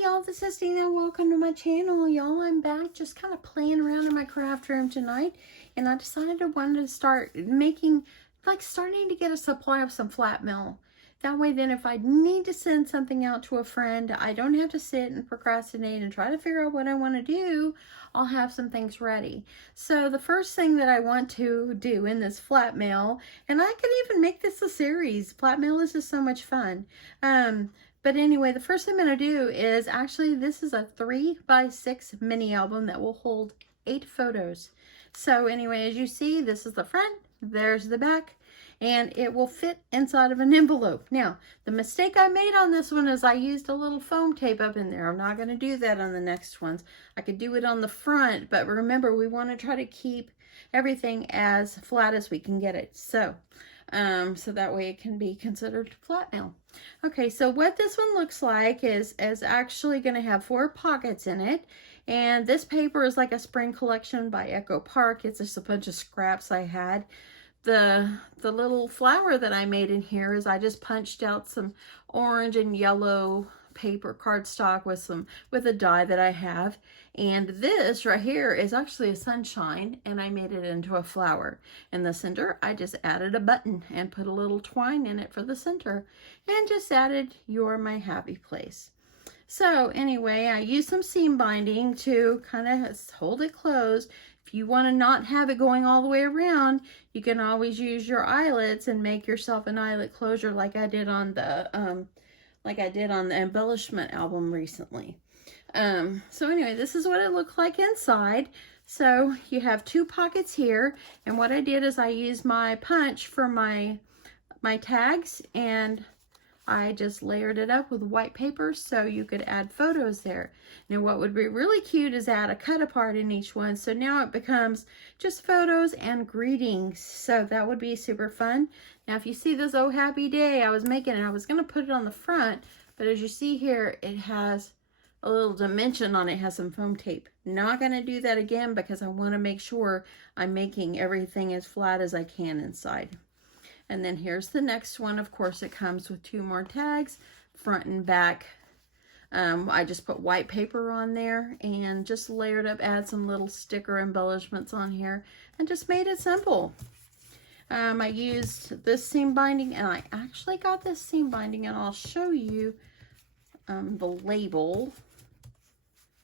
Hey y'all, this is Dina. Welcome to my channel. Y'all, I'm back just kind of playing around in my craft room tonight, and I decided I wanted to start making, starting to get a supply of some flat mail. That way then if I need to send something out to a friend, I don't have to sit and procrastinate and try to figure out what I want to do. I'll have some things ready. So the first thing that I want to do in this flat mail, and I could even make this a series. Flat mail is just so much fun. But anyway, the first thing I'm going to do is actually, this is a 3x6 mini album that will hold 8 photos. So anyway, as you see, this is the front, there's the back, and it will fit inside of an envelope. Now, the mistake I made on this one is I used a little foam tape up in there. I'm not going to do that on the next ones. I could do it on the front, but remember, we want to try to keep everything as flat as we can get it. So that way it can be considered flat mail. Okay, so what this one looks like is actually going to have 4 pockets in it. And this paper is like a spring collection by Echo Park. It's just a bunch of scraps I had. The little flower that I made in here is I just punched out some orange and yellow paper cardstock with a die that I have. And this right here is actually a sunshine, and I made it into a flower. In the center, I just added a button and put a little twine in it for the center, and just added "You're my happy place." So anyway, I used some seam binding to kind of hold it closed. If you want to not have it going all the way around, you can always use your eyelets and make yourself an eyelet closure like I did on the embellishment album recently. So anyway, this is what it looked like inside. So you have 2 pockets here, and what I did is I used my punch for my tags, and I just layered it up with white paper so you could add photos there. Now what would be really cute is add a cut apart in each one, so now it becomes just photos and greetings. So that would be super fun. Now if you see this "Oh Happy Day" I was making, and I was going to put it on the front, but as you see here, it has a little dimension on it. It has some foam tape. Not going to do that again because I want to make sure I'm making everything as flat as I can inside. And then here's the next one. Of course, it comes with 2 more tags, front and back. I just put white paper on there and just layered up, add some little sticker embellishments on here, and just made it simple. I used this seam binding, and I actually got this seam binding, and I'll show you the label.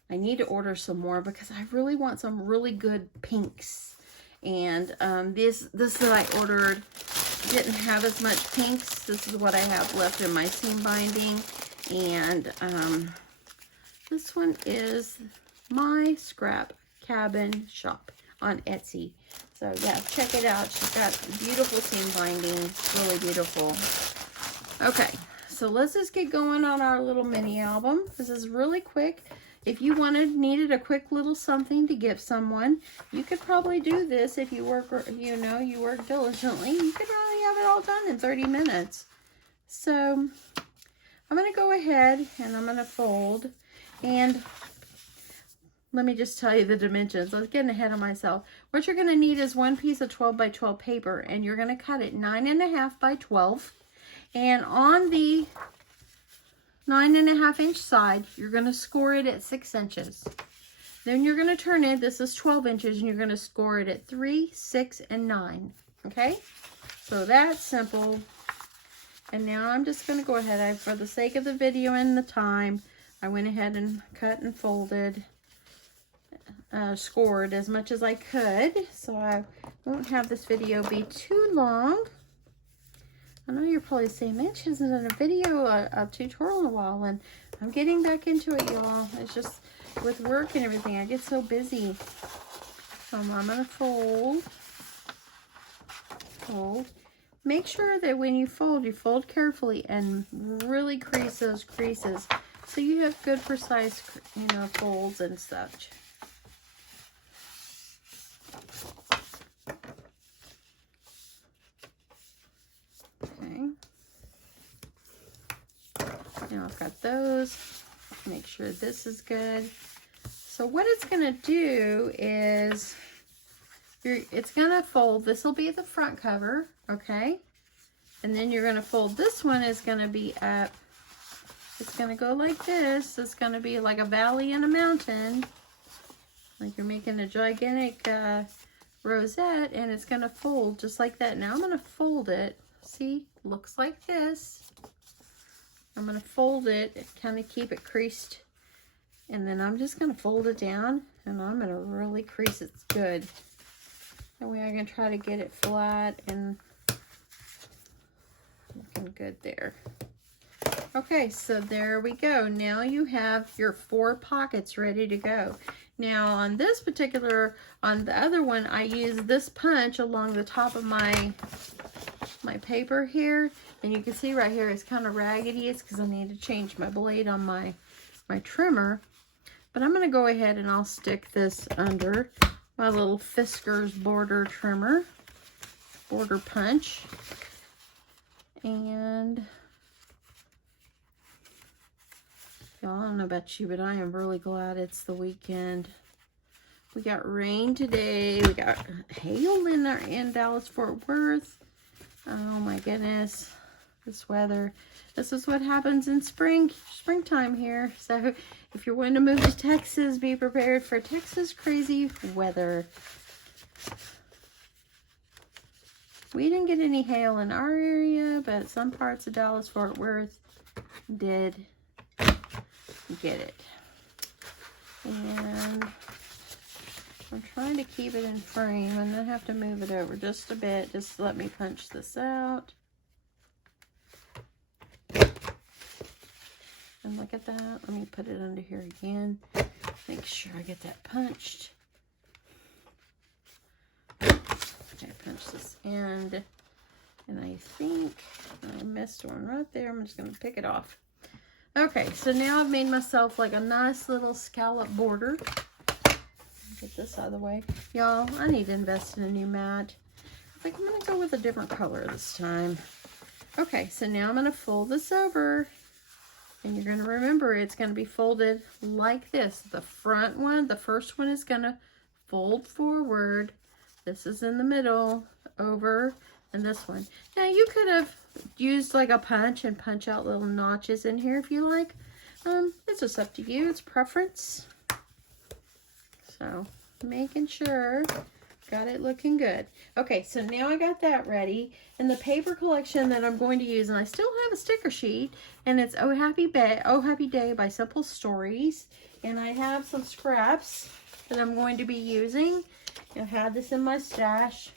I need to order some more because I really want some really good pinks. And this that I ordered didn't have as much pinks. This is what I have left in my seam binding. And this one is My Scrap Cabin Shop on Etsy. So yeah, check it out. She's got beautiful seam binding, really beautiful. Okay, so let's just get going on our little mini album. This is really quick. If you needed a quick little something to give someone, you could probably do this if you work, you work diligently. You could probably have it all done in 30 minutes. So I'm going to go ahead and I'm going to fold. And let me just tell you the dimensions. I was getting ahead of myself. What you're going to need is 1 piece of 12 by 12 paper, and you're going to cut it 9.5 by 12. And on the 9.5 inch side, you're going to score it at 6 inches. Then you're going to turn it, this is 12 inches, and you're going to score it at 3, 6, and 9. Okay? So that's simple. And now I'm just going to go ahead, for the sake of the video and the time, I went ahead and cut and folded, scored as much as I could, so I won't have this video be too long. I know you're probably saying, man, she hasn't done a video, a tutorial in a while, and I'm getting back into it, y'all. It's just with work and everything, I get so busy. So I'm going to fold. Make sure that when you fold carefully and really crease those creases so you have good, precise, folds and such. Okay. Now I've got those. Make sure this is good. So what it's going to do is it's going to fold. This will be the front cover, okay? And then you're going to fold. This one is going to be up it's going to go like this. It's going to be like a valley and a mountain. Like you're making a gigantic rosette, and it's going to fold just like that. Now I'm going to fold it. See, looks like this. I'm going to fold it, kind of keep it creased. And then I'm just going to fold it down, and I'm going to really crease it good. That way I can try to get it flat and looking good there. Okay, so there we go. Now you have your 4 pockets ready to go. Now on this particular, on the other one, I use this punch along the top of my paper here. And you can see right here it's kind of raggedy. It's because I need to change my blade on my trimmer. But I'm going to go ahead and I'll stick this under my little Fiskars border trimmer, border punch. And y'all, I don't know about you, but I am really glad it's the weekend. We got rain today. We got hail in Dallas-Fort Worth. Oh my goodness, this weather. This is what happens in springtime here. So if you're wanting to move to Texas, be prepared for Texas crazy weather. We didn't get any hail in our area, but some parts of Dallas-Fort Worth did get it. And I'm trying to keep it in frame, and I have to move it over just a bit. Just let me punch this out. And look at that. Let me put it under here again. Make sure I get that punched. Okay, punch this end. And I think I missed one right there. I'm just going to pick it off. Okay, so now I've made myself like a nice little scallop border. Get this out of the way. Y'all, I need to invest in a new mat. I think I'm going to go with a different color this time. Okay, so now I'm going to fold this over. And you're going to remember it's going to be folded like this. The front one, the first one is going to fold forward. This is in the middle, over, and this one. Now you could have used like a punch and punch out little notches in here if you like. It's just up to you. It's preference. So making sure got it looking good. Okay, so now I got that ready. And the paper collection that I'm going to use, and I still have a sticker sheet, and it's Oh Happy Day by Simple Stories. And I have some scraps that I'm going to be using. I had this in my stash.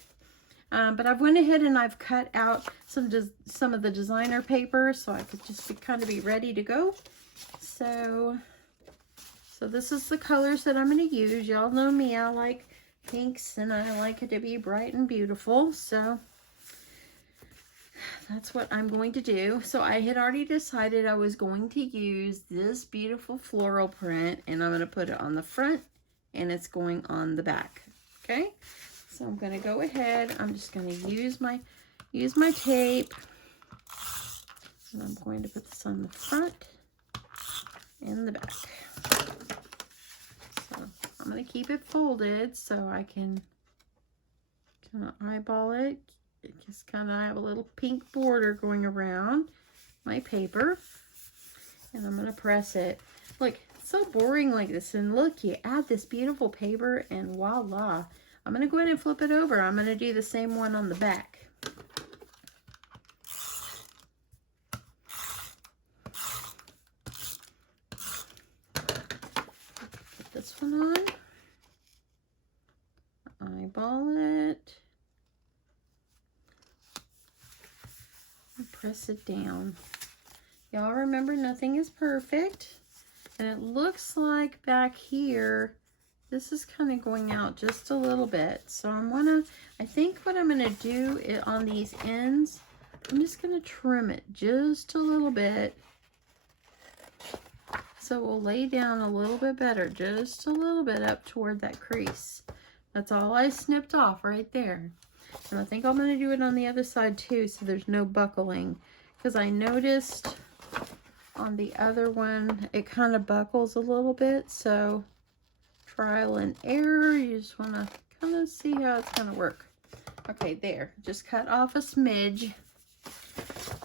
But I've went ahead and I've cut out some of the designer paper so I could just be ready to go. So this is the colors that I'm going to use. Y'all know me, I like pinks and I like it to be bright and beautiful. So that's what I'm going to do. So I had already decided I was going to use this beautiful floral print, and I'm going to put it on the front and it's going on the back. Okay, so I'm going to go ahead. I'm just going to use my tape, and I'm going to put this on the front and the back. So I'm going to keep it folded so I can kind of eyeball it. It just kind of have a little pink border going around my paper, and I'm going to press it. Look, it's so boring like this, and look, you add this beautiful paper and voila. I'm going to go ahead and flip it over. I'm going to do the same one on the back. Put this one on. Eyeball it. And press it down. Y'all remember, nothing is perfect. And it looks like back here, this is kind of going out just a little bit. So I think what I'm going to do on these ends, I'm just going to trim it just a little bit. So we'll lay down a little bit better, just a little bit up toward that crease. That's all I snipped off right there. And I think I'm going to do it on the other side too, so there's no buckling. Because I noticed on the other one, it kind of buckles a little bit. So trial and error. You just want to kind of see how it's going to work. Okay, there. Just cut off a smidge.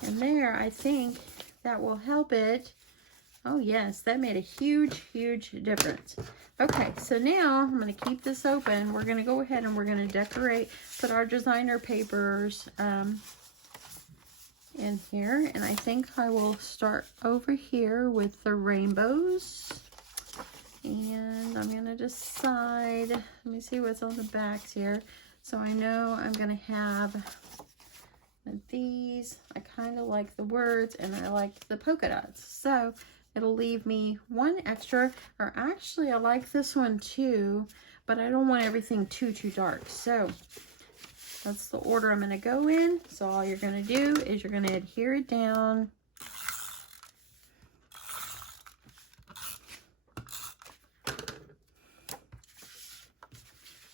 And there, I think that will help it Oh yes, that made a huge, huge difference. Okay, so now I'm going to keep this open. We're going to go ahead and we're going to decorate, put our designer papers in here. And I think I will start over here with the rainbows. And I'm going to decide, let me see what's on the backs here. So I know I'm going to have these. I kind of like the words and I like the polka dots. So it'll leave me one extra, or actually I like this one too, but I don't want everything too dark. So that's the order I'm going to go in. So all you're going to do is you're going to adhere it down.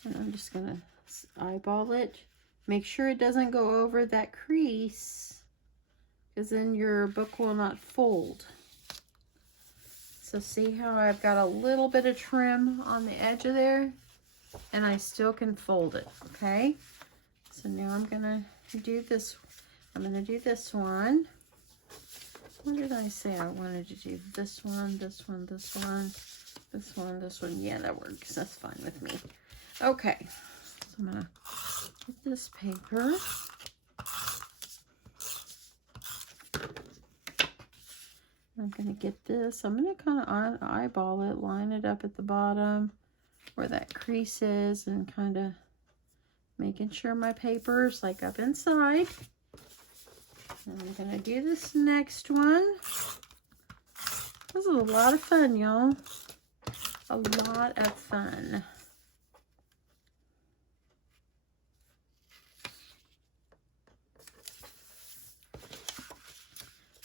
And I'm just going to eyeball it. Make sure it doesn't go over that crease, because then your book will not fold. So see how I've got a little bit of trim on the edge of there, and I still can fold it, okay? So now I'm gonna do this. I'm gonna do this one. What did I say I wanted to do? This one, this one, this one, this one, this one. Yeah, that works. That's fine with me. Okay, so I'm gonna get this paper. I'm gonna get this. I'm gonna kind of eyeball it, line it up at the bottom where that crease is, and kind of making sure my paper's like up inside. And I'm gonna do this next one. This is a lot of fun, y'all. A lot of fun.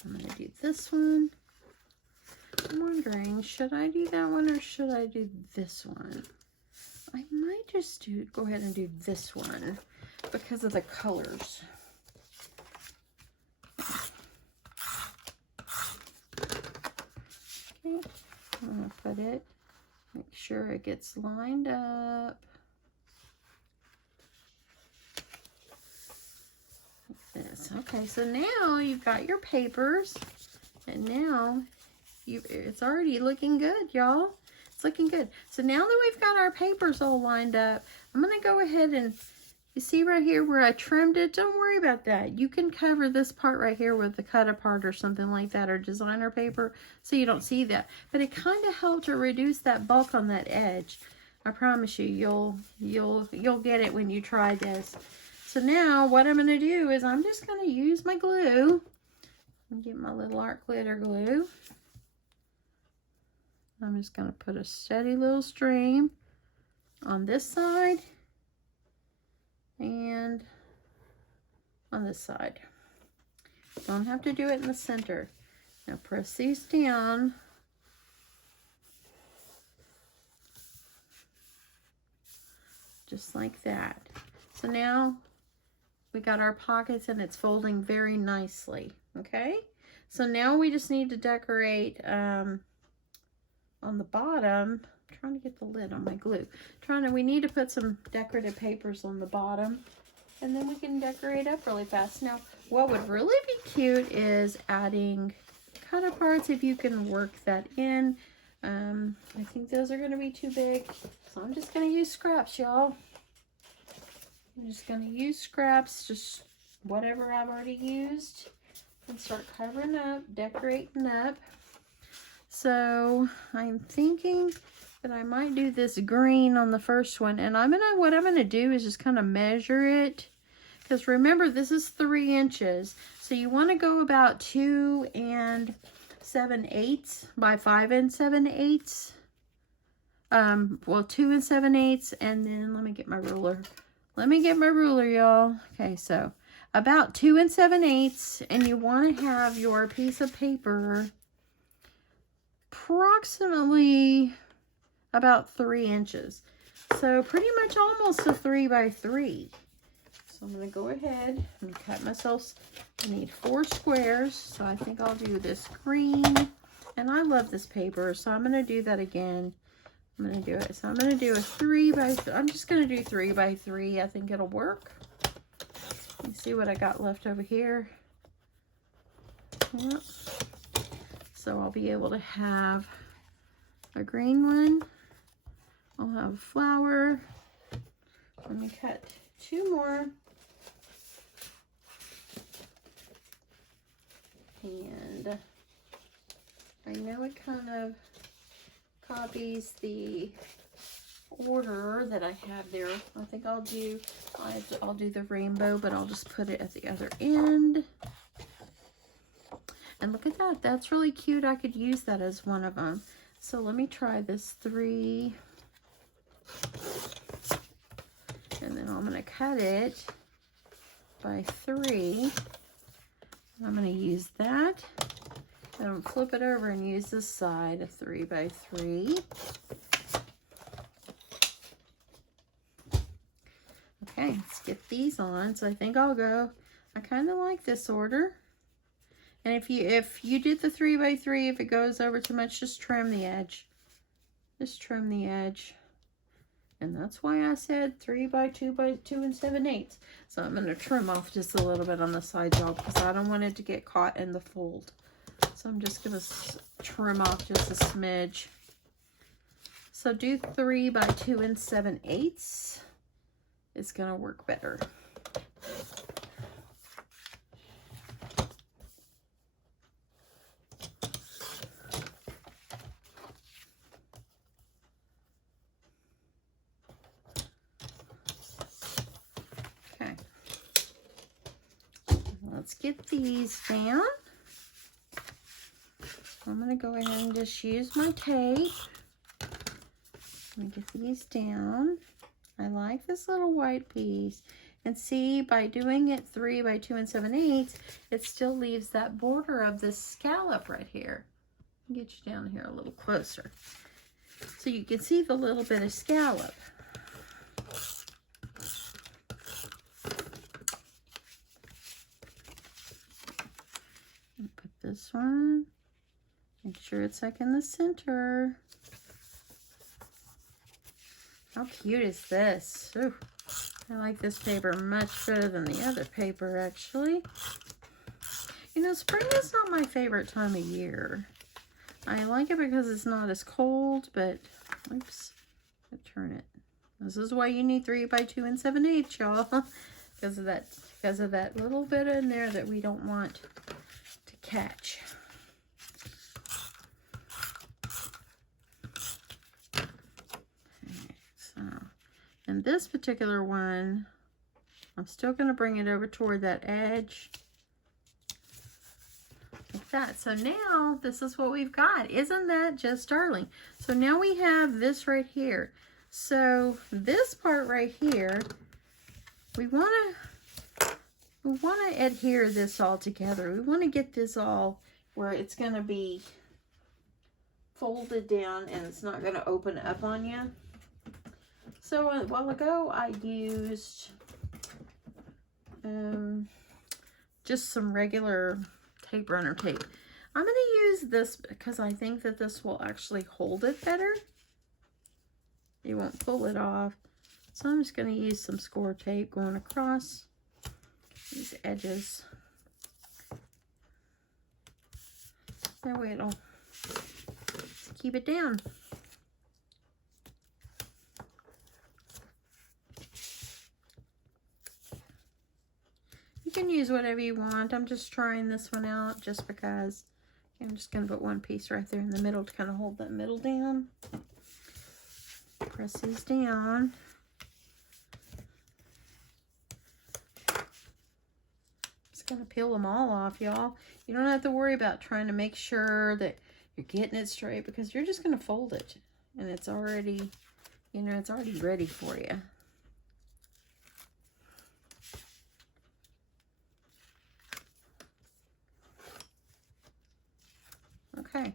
I'm going to do this one. I'm wondering, should I do that one or should I do this one? I might just go ahead and do this one because of the colors. Okay, I'm going to put it, make sure it gets lined up. This. Okay, so now you've got your papers, and now it's already looking good, y'all. It's looking good. So now that we've got our papers all lined up, I'm going to go ahead and, you see right here where I trimmed it? Don't worry about that. You can cover this part right here with the cut apart or something like that, or designer paper, so you don't see that. But it kind of helped to reduce that bulk on that edge. I promise you, you'll get it when you try this. So now what I'm going to do is I'm just going to use my glue and get my little art glitter glue. I'm just going to put a steady little stream on this side and on this side. Don't have to do it in the center. Now press these down. Just like that. So now we got our pockets and it's folding very nicely, okay? So now we just need to decorate on the bottom. I'm trying to get the lid on my glue. We need to put some decorative papers on the bottom, and then we can decorate up really fast. Now, what would really be cute is adding cut aparts, if you can work that in. I think those are gonna be too big, so I'm just gonna use scraps, y'all. I'm just going to use scraps, just whatever I've already used, and start covering up, decorating up. So I'm thinking that I might do this green on the first one, and what I'm gonna do is just kind of measure it, because remember, this is 3 inches, so you want to go about 2 7/8 by 5 7/8. Well, 2 7/8, and then let me get my ruler. Let me get my ruler, y'all. Okay, so about 2 7/8, and you want to have your piece of paper approximately about 3 inches. So pretty much almost a 3 by 3. So I'm going to go ahead and cut myself. I need 4 squares, so I think I'll do this green. And I love this paper, so I'm going to do that again. I'm going to do it. So I'm going to do a 3 by 3. I'm just going to do 3 by 3. I think it'll work. Let me see what I got left over here. Yep. So I'll be able to have a green one. I'll have a flower. Let me cut 2 more. And I know it kind of copies the order that I have there. I think I'll do the rainbow, but I'll just put it at the other end. And look at that. That's really cute. I could use that as one of them. So let me try this 3. And then I'm going to cut it by 3. I'm going to use that. And I'm flip it over and use this side of 3 by 3. Okay, let's get these on. So I think I'll go, I kind of like this order. And if you did the 3 by 3, if it goes over too much, just trim the edge. Just trim the edge. And that's why I said 3 by 2 by 2 7/8. So I'm going to trim off just a little bit on the sides, y'all, because I don't want it to get caught in the fold. So I'm just going to trim off just a smidge. So do 3 by 2 7/8. It's going to work better. Okay. Let's get these down. I'm going to go ahead and just use my tape. Let me get these down. I like this little white piece. And see, by doing it 3 by 2 7/8, it still leaves that border of this scallop right here. I'll get you down here a little closer. So you can see the little bit of scallop. Put this one. Make sure it's like in the center. How cute is this? Ooh, I like this paper much better than the other paper, actually. You know, spring is not my favorite time of year. I like it because it's not as cold, but, oops, I turn it. This is why you need 3 by 2 7/8, y'all. Because of that little bit in there that we don't want to catch. And this particular one, I'm still going to bring it over toward that edge. Like that. So now, this is what we've got. Isn't that just darling? So now we have this right here. So this part right here, we want to adhere this all together. We want to get this all where it's going to be folded down and it's not going to open up on you. So a while ago, I used just some regular tape runner tape. I'm going to use this because I think that this will actually hold it better. You won't pull it off. So I'm just going to use some score tape going across these edges. That way it'll keep it down. You can use whatever you want. I'm just trying this one out just because. I'm just going to put one piece right there in the middle to kind of hold that middle down. Press these down. Just going to peel them all off, y'all. You don't have to worry about trying to make sure that you're getting it straight because you're just going to fold it. And it's already, you know, it's already ready for you. Okay,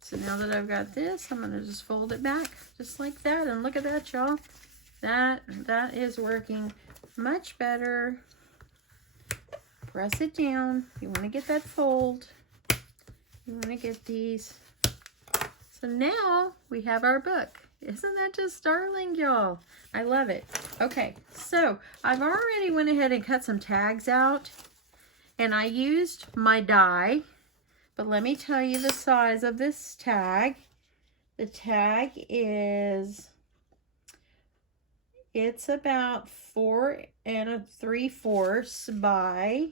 so now that I've got this, I'm going to just fold it back just like that. And look at that, y'all. That is working much better. Press it down. You want to get that fold. You want to get these. So now we have our book. Isn't that just darling, y'all? I love it. Okay, so I've already went ahead and cut some tags out. And I used my die But let me tell you the size of this tag. The tag is, it's about 4 3/4 by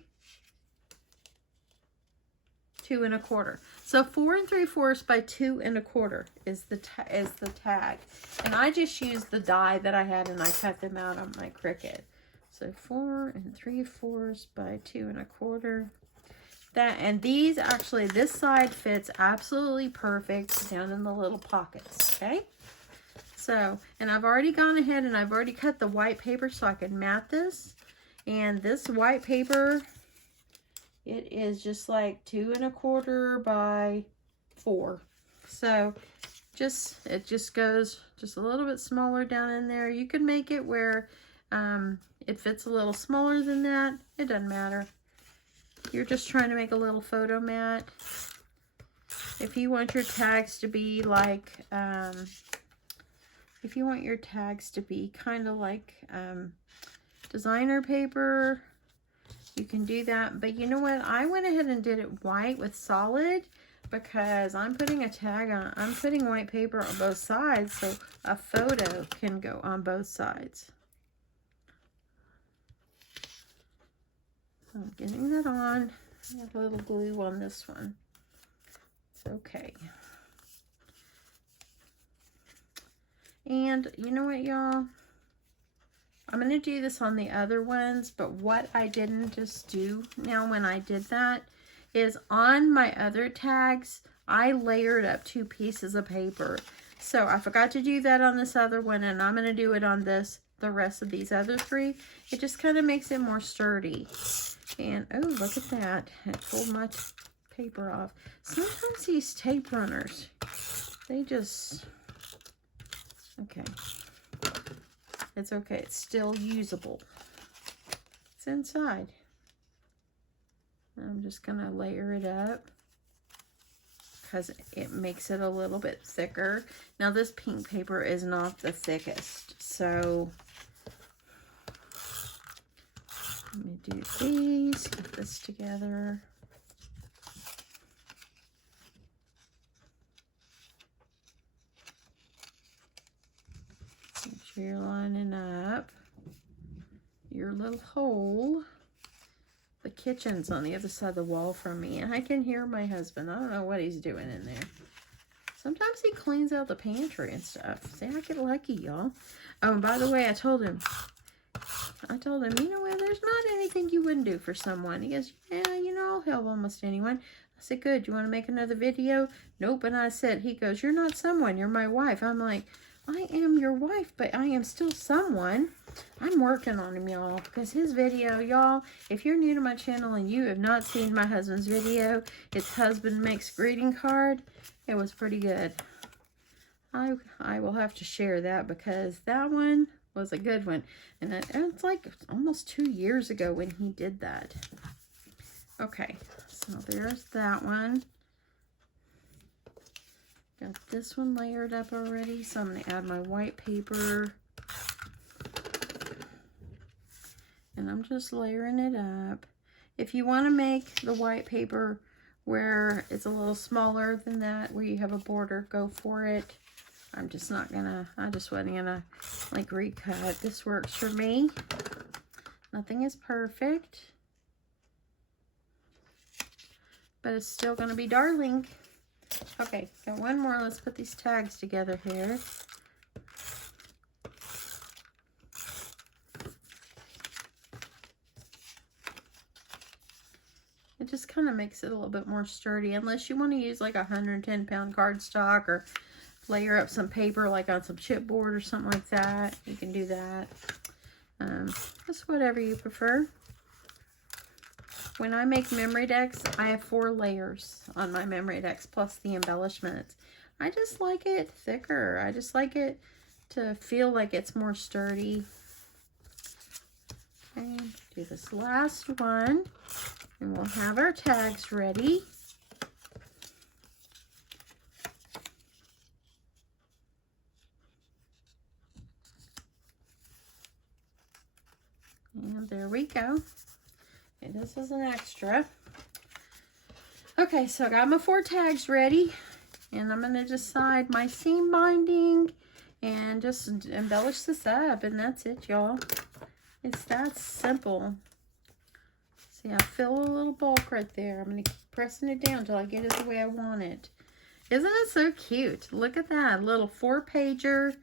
2 1/4. So 4 3/4 by 2 1/4 is the tag. And I just used the die that I had and I cut them out on my Cricut. So 4 3/4 by 2 1/4. That, and these actually, this side fits absolutely perfect down in the little pockets. Okay. So, and I've already gone ahead and I've already cut the white paper so I can mat this. And this white paper, it is just like 2 1/4 by 4. So it just goes just a little bit smaller down in there. You can make it where it fits a little smaller than that. It doesn't matter. You're just trying to make a little photo mat. If you want your tags to be like, if you want your tags to be kind of like designer paper, you can do that. But you know what? I went ahead and did it white with solid because I'm putting a tag on. I'm putting white paper on both sides so a photo can go on both sides. So I'm getting that on. I have a little glue on this one. It's okay. And you know what, y'all? I'm going to do this on the other ones, but what I didn't just do now when I did that is on my other tags, I layered up 2 pieces of paper. So I forgot to do that on this other one, and I'm going to do it on the rest of these other 3. It just kind of makes it more sturdy. And, oh, look at that. I pulled my paper off. Sometimes these tape runners, they just, okay. It's okay. It's still usable. It's inside. I'm just going to layer it up because it makes it a little bit thicker. Now, this pink paper is not the thickest, so let me do these, get this together. Make sure you're lining up your little hole. The kitchen's on the other side of the wall from me, and I can hear my husband. I don't know what he's doing in there. Sometimes he cleans out the pantry and stuff. See, I get lucky, y'all. Oh, and by the way, I told him, you know what, there's not anything you wouldn't do for someone. He goes, yeah, you know, I'll help almost anyone. I said, good, you want to make another video? Nope. And I said, he goes, you're not someone, you're my wife. I'm like, I am your wife, but I am still someone. I'm working on him, y'all, because his video, y'all, if you're new to my channel and you have not seen my husband's video, it's Husband Makes Greeting Card. It was pretty good. I will have to share that because that one was a good one. And it's like almost 2 years ago when he did that. Okay, so there's that one. Got this one layered up already, so I'm going to add my white paper. And I'm just layering it up. If you want to make the white paper where it's a little smaller than that, where you have a border, go for it. I'm just not gonna, I just wasn't gonna like recut. This works for me. Nothing is perfect, but it's still gonna be darling. Okay, got one more. Let's put these tags together here. It just kind of makes it a little bit more sturdy, unless you want to use like 110-pound cardstock or layer up some paper like on some chipboard or something like that. You can do that. Just whatever you prefer. When I make memory decks, I have 4 layers on my memory decks plus the embellishments. I just like it thicker. I just like it to feel like it's more sturdy. And do this last one, and we'll have our tags ready. And there we go. Okay, this is an extra. Okay, so I got my 4 tags ready, and I'm going to decide my seam binding and just embellish this up, and that's it, y'all. It's that simple. See, I feel a little bulk right there. I'm going to keep pressing it down until I get it the way I want it. Isn't it so cute? Look at that little 4-pager,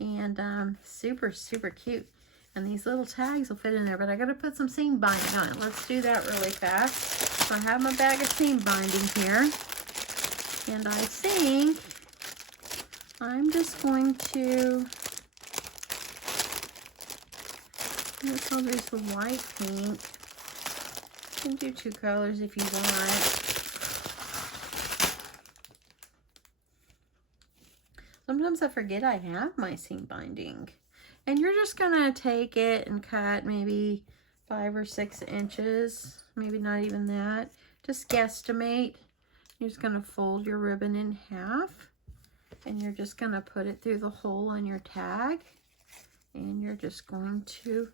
and super, super cute. And these little tags will fit in there, but I got to put some seam binding on it. Let's do that really fast. So I have my bag of seam binding here, and I think I'm just going to, I'll do some white paint. You can do 2 colors if you want. Sometimes I forget I have my seam binding. And you're just gonna take it and cut maybe 5 or 6 inches, maybe not even that. Just guesstimate. You're just gonna fold your ribbon in half, and you're just gonna put it through the hole on your tag, and you're just going to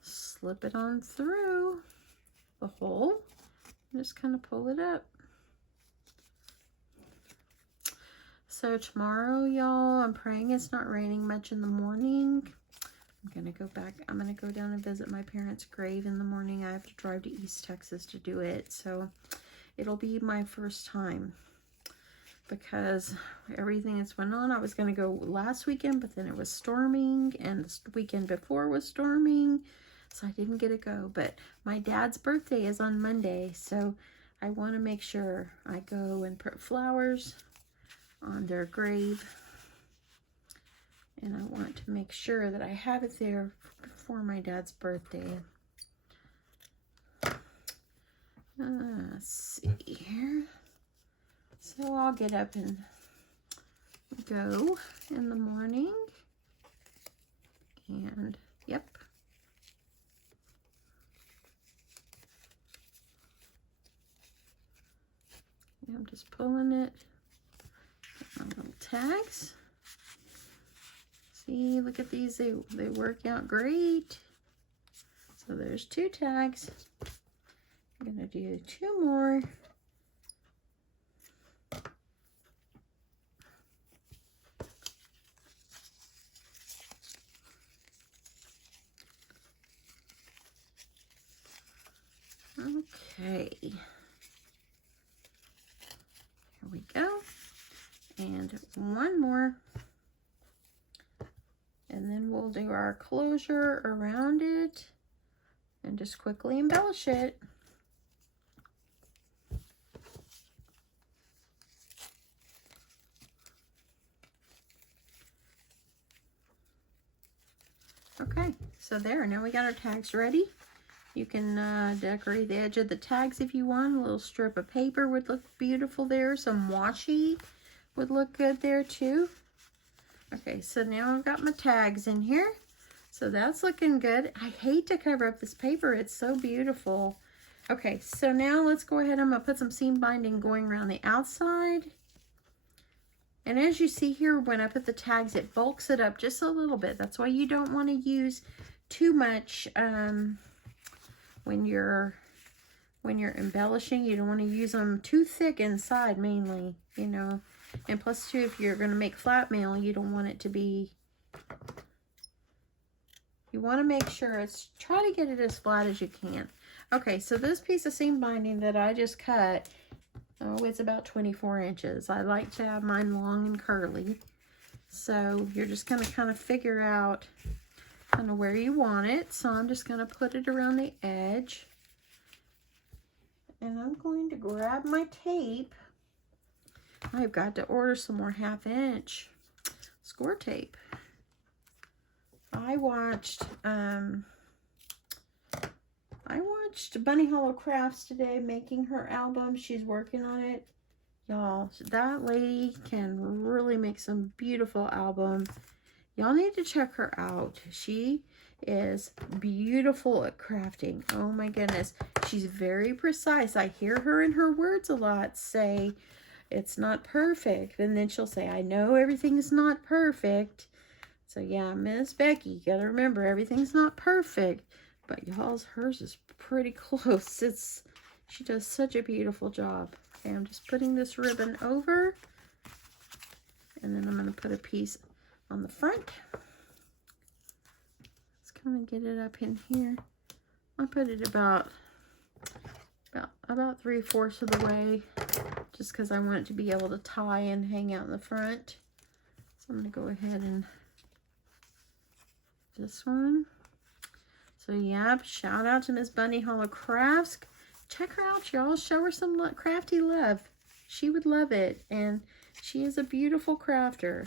slip it on through the hole. Just kind of pull it up. So tomorrow, y'all, I'm praying it's not raining much in the morning. I'm gonna go back. I'm gonna go down and visit my parents' grave in the morning. I have to drive to East Texas to do it, so it'll be my first time because everything that's went on. I was gonna go last weekend, but then it was storming, and the weekend before was storming, so I didn't get to go. But my dad's birthday is on Monday, so I want to make sure I go and put flowers on their grave, and I want to make sure that I have it there before my dad's birthday. Let's see here. So I'll get up and go in the morning, and yep. I'm just pulling it. My little tags. See, look at these. They work out great. So there's 2 tags. I'm gonna do 2 more. Okay. Here we go. And 1 more, and then we'll do our closure around it and just quickly embellish it. Okay, so there, now we got our tags ready. You can decorate the edge of the tags if you want. A little strip of paper would look beautiful there. Some washi would look good there too. Okay, so now I've got my tags in here. So that's looking good. I hate to cover up this paper. It's so beautiful. Okay, so now let's go ahead. I'm going to put some seam binding going around the outside. And as you see here, when I put the tags, it bulks it up just a little bit. That's why you don't want to use too much when you're embellishing. You don't want to use them too thick inside mainly, you know. And plus too, if you're going to make flat mail, you don't want it to be, you want to make sure it's, try to get it as flat as you can. Okay, so this piece of seam binding that I just cut, oh, it's about 24 inches. I like to have mine long and curly. So you're just going to kind of figure out kind of where you want it. So I'm just going to put it around the edge. And I'm going to grab my tape. I've got to order some more 1/2" score tape. I watched Bunny Hollow Crafts today making her album. She's working on it. Y'all, that lady can really make some beautiful albums. Y'all need to check her out. She is beautiful at crafting. Oh my goodness. She's very precise. I hear her in her words a lot say, it's not perfect. And then she'll say, I know everything's not perfect. So yeah, Miss Becky, you gotta remember, everything's not perfect. But y'all's, hers is pretty close. She does such a beautiful job. Okay, I'm just putting this ribbon over, and then I'm going to put a piece on the front. Let's kind of get it up in here. I put it about 3/4 of the way, just because I want it to be able to tie and hang out in the front. So I'm going to go ahead and this one. So yeah, shout out to Miss Bunny Hollow Crafts. Check her out, y'all. Show her some crafty love. She would love it, and she is a beautiful crafter.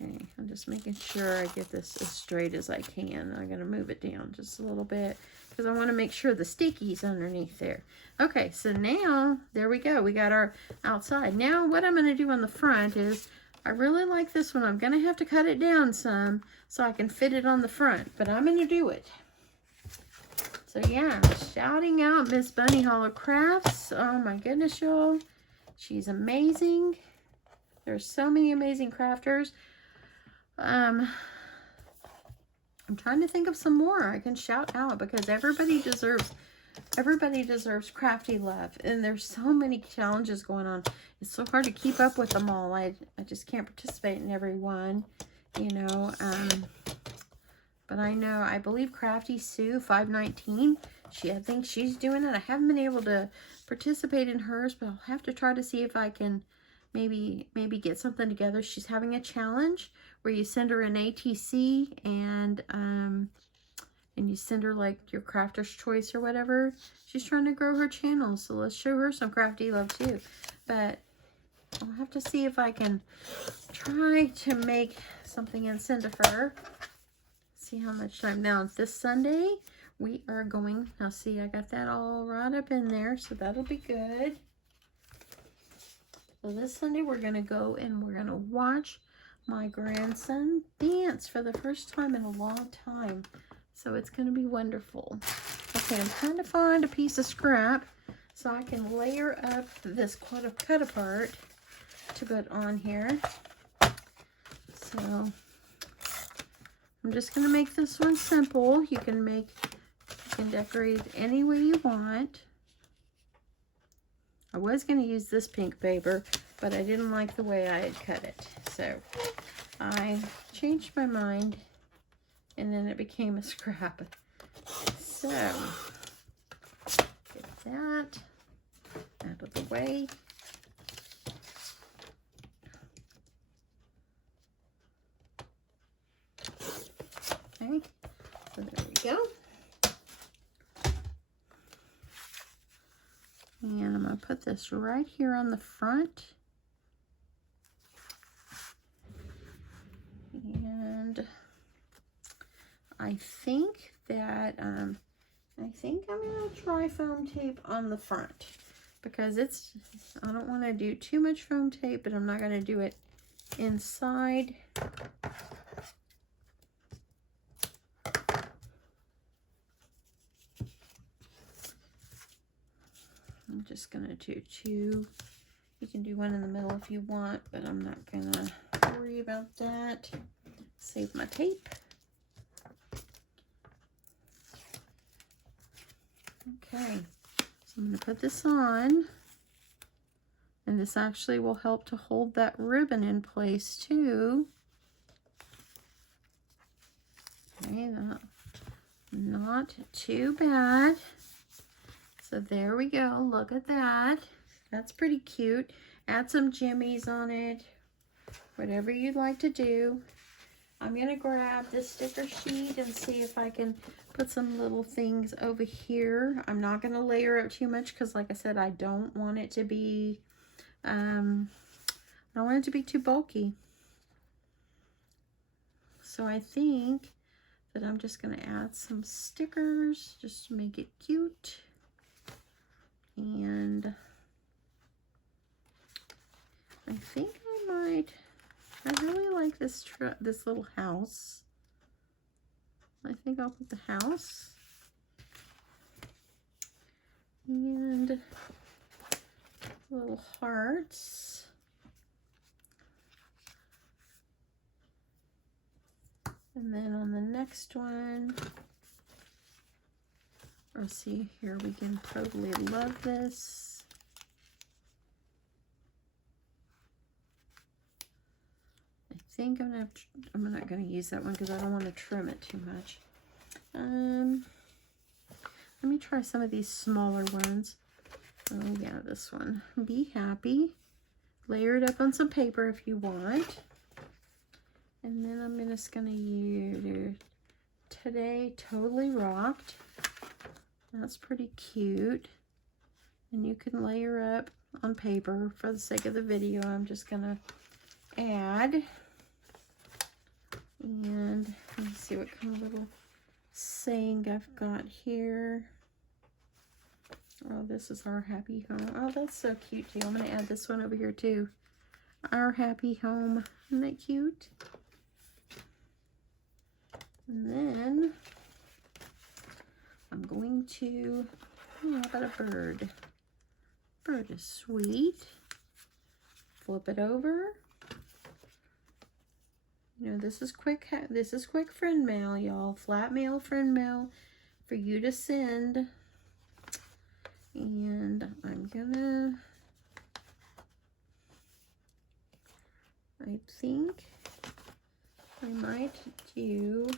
Okay, I'm just making sure I get this as straight as I can. I'm going to move it down just a little bit because I want to make sure the sticky's underneath there. Okay, so now, there we go. We got our outside. Now, what I'm going to do on the front is, I really like this one. I'm going to have to cut it down some so I can fit it on the front, but I'm going to do it. So yeah, shouting out Miss Bunny Hollow Crafts. Oh my goodness, y'all. She's amazing. There's so many amazing crafters. I'm trying to think of some more I can shout out because everybody deserves crafty love, and there's so many challenges going on. It's so hard to keep up with them all. I just can't participate in every one, you know. But I believe Crafty Sue 519, I think she's doing it. I haven't been able to participate in hers, but I'll have to try to see if I can maybe get something together. She's having a challenge where you send her an ATC and you send her like your crafter's choice or whatever. She's trying to grow her channel, so let's show her some crafty love too. But I'll have to see if I can try to make something and send to her. See how much time. Now this Sunday we are going, now see, I got that all right up in there, so that'll be good. So this Sunday we're going to go and we're going to watch my grandson dance for the first time in a long time. So it's going to be wonderful. Okay, I'm trying to find a piece of scrap so I can layer up this cut apart to put on here. So I'm just going to make this one simple. You can decorate it any way you want. I was going to use this pink paper, but I didn't like the way I had cut it. So I changed my mind, and then it became a scrap. So get that out of the way. Okay, so there we go. And I'm going to put this right here on the front. And I think that, I'm going to try foam tape on the front. Because I don't want to do too much foam tape, but I'm not going to do it inside. I'm just going to do two. You can do one in the middle if you want, but I'm not going to worry about that. Save my tape. Okay, so I'm going to put this on. And this actually will help to hold that ribbon in place too. Okay, not too bad. So there we go. Look at that. That's pretty cute. Add some jimmies on it. Whatever you'd like to do. I'm going to grab this sticker sheet and see if I can put some little things over here. I'm not going to layer it too much because, like I said, I don't want it to be, I don't want it to be too bulky. So I think that I'm just going to add some stickers just to make it cute. And I think I really like this little house. I think I'll put the house. And little hearts. And then on the next one, Let's see here, we can totally love this. I think I'm not gonna use that one because I don't want to trim it too much. Let me try some of these smaller ones. Oh yeah, this one. Be Happy. Layer it up on some paper if you want. And then I'm just gonna use Today Totally Rocked. That's pretty cute. And you can layer up on paper. For the sake of the video, I'm just gonna add. And let me see what kind of little saying I've got here. Oh, this is Our Happy Home. Oh, that's so cute too. I'm going to add this one over here too. Our Happy Home. Isn't that cute? And then I'm going to, how about a bird? Bird is sweet. Flip it over. You know, this is quick friend mail, y'all. Flat mail, friend mail for you to send. And I'm gonna, I think I might do,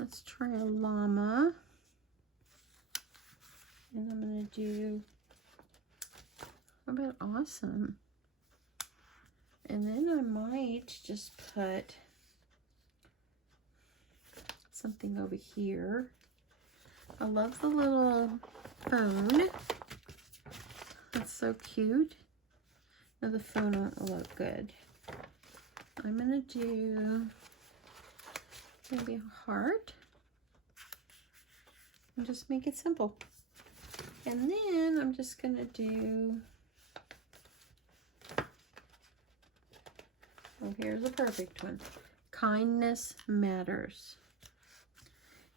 let's try a llama. And I'm gonna do, how about awesome? And then I might just put something over here. I love the little phone. That's so cute. Now the phone won't look good. I'm gonna do maybe a heart and just make it simple. And then I'm just gonna do, oh, here's a perfect one. Kindness Matters.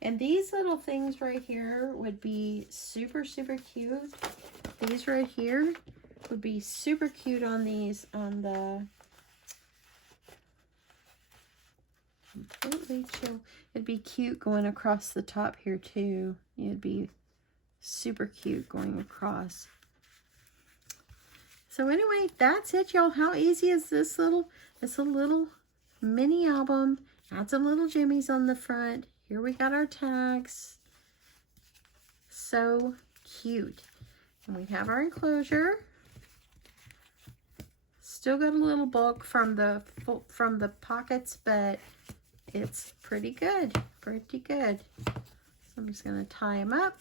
And these little things right here would be super, super cute. These right here would be super cute on these, on the Completely Chill. It'd be cute going across the top here too. It'd be super cute going across. So anyway, that's it, y'all. How easy is this little, it's a little mini album. Add some little jimmies on the front. Here we got our tags. So cute. And we have our enclosure. Still got a little bulk from the pockets, but it's pretty good. Pretty good. So I'm just going to tie them up.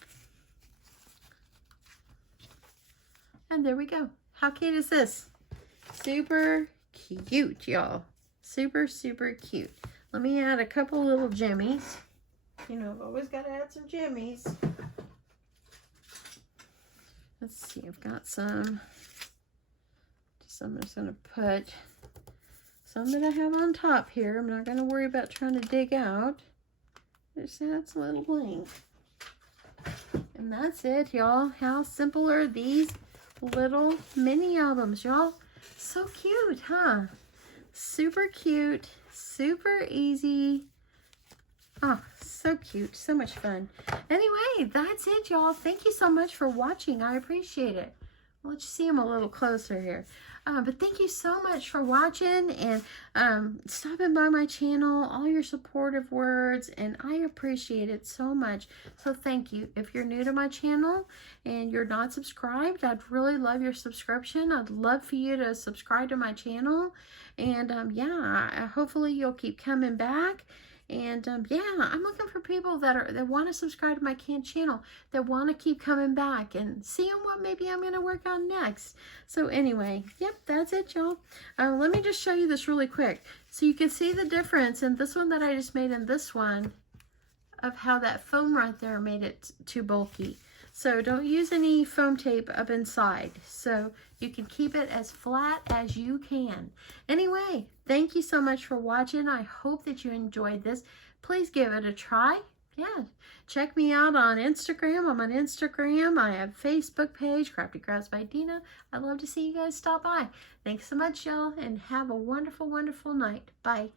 And there we go. How cute is this? Super cute, y'all. Super, super cute. Let me add a couple little jimmies. You know, I've always got to add some jimmies. Let's see, I've got some. I'm just going to put some that I have on top here. I'm not going to worry about trying to dig out. Just add some little bling. And that's it, y'all. How simple are these little mini albums, y'all? So cute, huh? Super cute. Super easy. Oh, so cute. So much fun. Anyway, that's it, y'all. Thank you so much for watching. I appreciate it. I'll let you see them a little closer here. But thank you so much for watching and stopping by my channel, all your supportive words, and I appreciate it so much. So thank you. If you're new to my channel and you're not subscribed, I'd really love your subscription. I'd love for you to subscribe to my channel. And yeah, hopefully you'll keep coming back. And yeah, I'm looking for people that want to subscribe to my channel, that want to keep coming back and seeing what maybe I'm going to work on next. So anyway, yep, that's it, y'all. Let me just show you this really quick so you can see the difference in this one that I just made and this one, of how that foam right there made it too bulky. So don't use any foam tape up inside. So you can keep it as flat as you can. Anyway, thank you so much for watching. I hope that you enjoyed this. Please give it a try. Yeah, check me out on Instagram. I'm on Instagram. I have a Facebook page, Crafty Crafts by Dina. I'd love to see you guys stop by. Thanks so much, y'all, and have a wonderful, wonderful night. Bye.